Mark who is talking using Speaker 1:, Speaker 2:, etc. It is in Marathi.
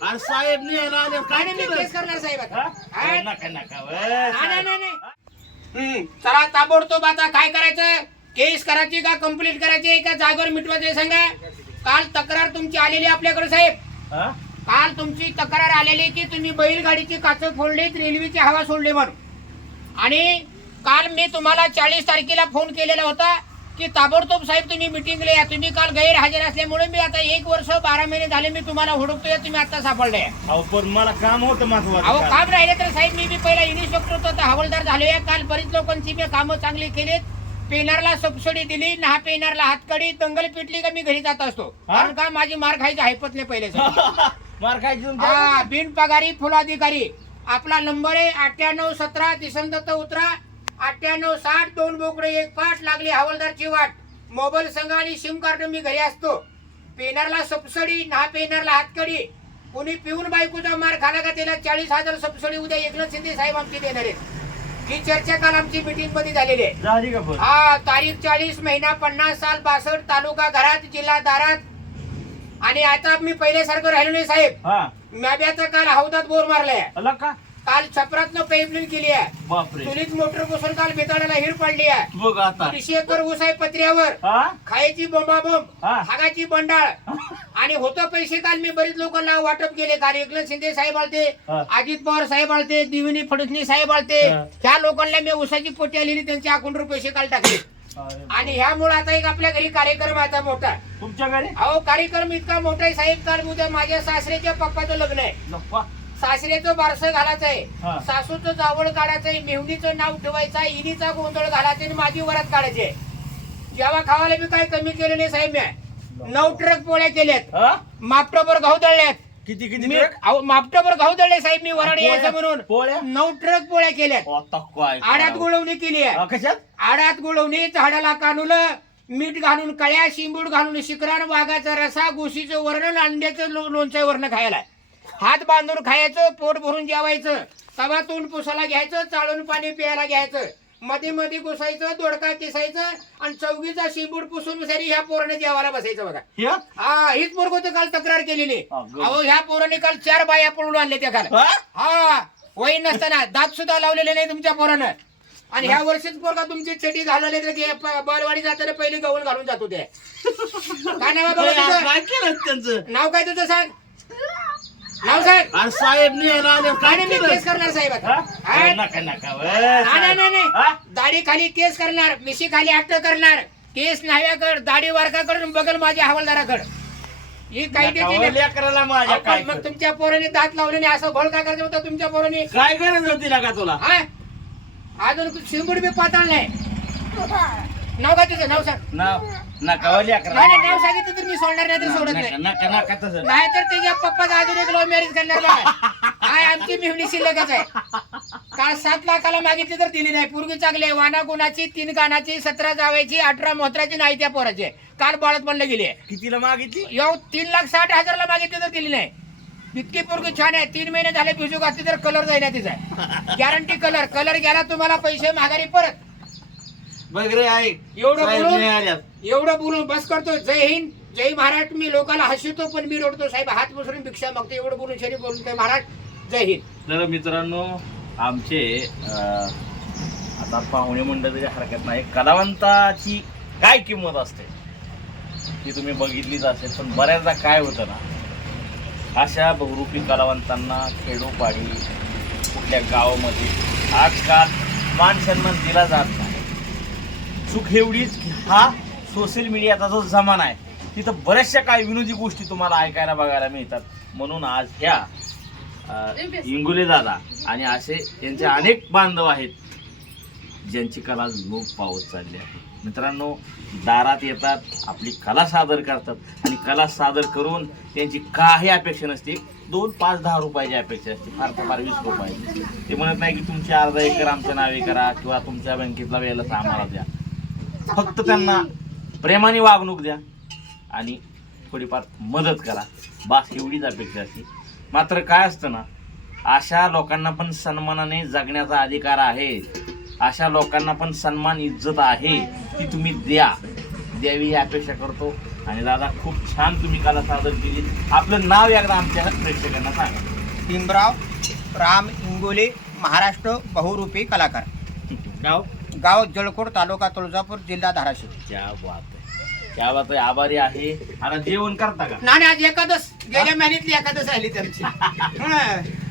Speaker 1: साहेब
Speaker 2: अरे साहेब न्यायला आले.
Speaker 1: काय नाही मी केस करणार साहेब आता.
Speaker 2: हा?
Speaker 1: हा?
Speaker 2: नका नका
Speaker 1: नाही, नाही, नाही, नाही. हम्म, चला ताबडतोब आता काय करायचं? केस करायची का कंप्लीट करायची का? जागेवर मिटवायचं सांगा. काल तक्रार तुमची आलेली आपल्याकडे साहेब.
Speaker 2: हा?
Speaker 1: काल तुमची तक्रार आलेली की तुम्ही बैलगाडीची काच फोडलीत रेल्वेची हवा सोडली म्हणून. आणि काल मी तुम्हाला चाळीस तारखेला फोन केलेला होता. की ताबडतोब साहेब तुम्ही मिटिंगला या. तुम्ही काल गैरहजर असल्यामुळे मी आता एक वर्ष बारा महिने झाले मी तुम्हाला हुडकतोय तुम्ही आता सापडले.
Speaker 2: अहो पण मला काम होतं
Speaker 1: अहो
Speaker 2: महत्वाचं
Speaker 1: काम राहिले तर साहेब मी बी पहिला इन्स्पेक्टर होतो आता हवालदार झालोय. काल बरीच लोकांची मी कामं चांगली केलीत. पेनारला सबसिडी दिली ना पेनारला हातकडी दंगल पिटली का मी घरी जात असतो.
Speaker 2: हा?
Speaker 1: कारण का माझी मार खायची हायपत नाही पहिले
Speaker 2: मार खायची तुमच्या
Speaker 1: हा बिनपगारी फुलाधिकारी. आपला नंबर आहे अठ्ठ्याण्णव सतरा दिसंदत्त उतरा. अठ्ठ्याण्णव साठ दोन बोकडे एक पाठ लागली हवालदारची वाट. मोबाईल संघ आणि सिम कार्ड मी घरी असतो. पेनरला सबसिडी ना पेनरला हातकडी. कोणी पिऊन बायकोचा मार खाला का त्याला चाळीस हजार सबसिडी उद्या एकनाथ शिंदे साहेब आमची देणार आहेत. ही चर्चा काल आमची मिटिंगमध्ये झालेली आहे. हा तारीख चाळीस महिना पन्नास साल बासष्ट तालुका घरात जिल्हा दारात. आणि आता मी पहिल्यासारखं राहिलो नाही साहेब. नव्याचा काल हौदात बोर मारलाय. काल छपरातनं पाईपलाईन केली आहे. चुलीत मोटर बसून काल बेताळाला हिर पडली आहे.
Speaker 2: बघ आता.
Speaker 1: एकर ऊस आहे पत्र्यावर.
Speaker 2: हा?
Speaker 1: खायची बोंबाबोंब. हागाची बंडाळ. आणि होतं पैसे काल मी बरीच लोकांना वाटप केले. काल एकनाथ शिंदे साहेब आलते. अजित पवार साहेब आलते दिविनी फडणवीस साहेब आलते. ह्या लोकांना मी ऊसाची पोटी आलेली त्यांच्या अकाउंटवर पैसे काल टाकले. आणि ह्यामुळे आता एक आपल्या घरी कार्यक्रम आहे आता मोठा.
Speaker 2: तुमच्या घरी?
Speaker 1: अहो कार्यक्रम इतका मोठा आहे साहेब काल उद्या माझ्या सासऱ्याच्या पप्पाचं लग्न आहे. सासऱ्याचं बारसं घालायचं आहे
Speaker 2: हा.
Speaker 1: सासूचं जावळ काढायचं आहे मेहुणीचं नाव ठेवायचं इनीचा गोंधळ घालायचा आणि माझी वरात काढायची आहे जेव्हा खावायला मी काही कमी केलं नाही साहेब मी. नऊ ट्रक पोळ्या केल्यात.
Speaker 2: हा?
Speaker 1: मापटोबर गहू दळल्यात.
Speaker 2: किती किती
Speaker 1: मी
Speaker 2: ट्रक?
Speaker 1: अहो, मापटोबर गहू दळले साहेब मी वराड
Speaker 2: पोळ्या?
Speaker 1: यायचं म्हणून.
Speaker 2: पोळ्या?
Speaker 1: नऊ ट्रक पोळ्या केल्यात.
Speaker 2: आता काय
Speaker 1: आड्यात
Speaker 2: करावं?
Speaker 1: गुळवणी केली आहे.
Speaker 2: हा, कशात?
Speaker 1: आडात गुळवणी झाडाला कानुलं मीठ घालून कळ्या शिंबूड घालून शिकरान वाघाचा रसा गोशीचं वर्ण अंड्याचं लो- लोणचं वर्ण खायला. हात बांधून खायचं पोट भरून जेवायचं. तवा तोंड पुसायला घ्यायचं चाळून पाणी प्यायला घ्यायचं. मध्ये मध्ये घुसायचं दोडका किसायचं आणि चौगीचा शिंबूड पुसून सारी ह्या पोराने जेवायला बसायचं बघा? हा हीच पोरग होतं काल तक्रार केलेली.
Speaker 2: अगं.
Speaker 1: अहो ह्या पोराने काल चार बाया पळून आणले त्या काल.
Speaker 2: हा?
Speaker 1: हा वय नसताना दात सुद्धा लावलेले नाही तुमच्या पोरानं. आणि ह्या वर्षीच पोरगा तुमची चटी घालवले तर ते प- बालवाडी जाताना पहिले गवळ घालून जातो ते. काय नाव आहे बाबा तुझं?
Speaker 2: काय केलं त्यांचं?
Speaker 1: नाव काय तुझं सांग?
Speaker 2: अरे साहेब
Speaker 1: काय मी
Speaker 2: केलं?
Speaker 1: केस करणार साहेब आता.
Speaker 2: हा?
Speaker 1: हा?
Speaker 2: नका नका वे,
Speaker 1: नाही नाही
Speaker 2: साहेब.
Speaker 1: नाही
Speaker 2: हा?
Speaker 1: नाही दाढी खाली केस करणार मिशी खाली अट्ट करणार. केस न्हाव्याकड दाढी वारकाकडून बघल माझ्या हवालदाराकड. ही काही
Speaker 2: नका वे. लेकराला माझ्या काय
Speaker 1: मग तुमच्या पोराने दात लावले नाही असं भोळ काय करायचं होतं तुमच्या पोराने?
Speaker 2: काय गरज होती ना का तुला?
Speaker 1: हा? अजून शिंबूड बी पाताळ नाही. नाव काय तुझं? नाव सांग.
Speaker 2: नाव
Speaker 1: नाही नाही, नाव. सांगितलं तर मी सोडणार नाही तर सोडत नाही.
Speaker 2: नका नका तसं.
Speaker 1: नाही तर त्याच्या पप्पाचा अजून एक लव्ह मॅरेज करणार बघा. काय आमची मिळणी शिल्लकच आहे. काल सात लाखाला मागितली तर दिली नाही. पूर्वी चांगले वाना गुणाची तीन गाणाची सतरा जावायची अठरा मोहत्राची नाही त्या पोराची. काल बाळत बनलं गेली
Speaker 2: कितीला मागितली?
Speaker 1: येऊ तीन लाख साठ हजारला मागितली तर दिली नाही. इतकी पोरगी छान आहे. तीन महिने झाले भिजू घातली तर कलर जाईना तिचा. गॅरंटी कलर कलर गेला तुम्हाला पैसे माघारी परत.
Speaker 2: बघ रे आई
Speaker 1: एवढं
Speaker 2: साहेब
Speaker 1: बोलून?
Speaker 2: नाही आल्यात.
Speaker 1: एवढं बोलून बस करतो. जय हिंद जय महाराष्ट्र. मी लोकांना हसवतो पण मी रडतो. साहेब हात पसरून भिक्षा मागतो. एवढं बोलून शरीर बोलून जय महाराष्ट्र जय हिंद.
Speaker 2: तर मित्रांनो आमचे अं, आता पाहुणे मंडळाच्या हरकत नाही. कलावंताची काय किंमत असते? ती तुम्ही बघितलीच असेल पण बऱ्याचदा काय होतं ना अशा बहुरूपी कलावंतांना खेडोपाडी कुठल्या गावामध्ये आजकाल मान सन्मान दिला जात नाही. चूक एवढीच की हा सोशल मीडियाचा जो जमाना आहे तिथं बऱ्याचशा काही विनोदी गोष्टी तुम्हाला ऐकायला बघायला मिळतात. म्हणून आज ह्या इंगुले दादा आणि असे त्यांचे अनेक बांधव आहेत ज्यांची कला आज पावत चालली आहे. मित्रांनो दारात येतात आपली कला सादर करतात आणि कला सादर करून त्यांची काही अपेक्षा नसते. दोन पाच दहा रुपयाची अपेक्षा असते फार तर फार वीस रुपयाची. ते म्हणत नाही की तुमची अर्धा एकर आमच्या नावे करा किंवा तुमच्या बँकेतला वेळेला आम्हाला द्या. फक्त त्यांना प्रेमाने वागणूक द्या आणि थोडीफार मदत करा. बास एवढीच अपेक्षा असते मात्र काय असतं ना अशा लोकांना पण सन्मानाने जगण्याचा अधिकार आहे. अशा लोकांना पण सन्मान इज्जत आहे ती तुम्ही द्या. द्यावी ही अपेक्षा करतो. आणि दादा खूप छान तुम्ही कला सादर केली. आपलं नाव एकदा आमच्या प्रेक्षकांना सांगा.
Speaker 1: भीमराव राम इंगोले महाराष्ट्र बहुरूपी कलाकार.
Speaker 2: गाव?
Speaker 1: गाव जळकोट तालुका तुळजापूर जिल्हा धाराशिव.
Speaker 2: क्या बात आहे क्या बात आहे आभारी आहे. आता जेवण करता का?
Speaker 1: नाही आज एकादश गेल्या महिन्यातली एकादश राहिली त्यांची.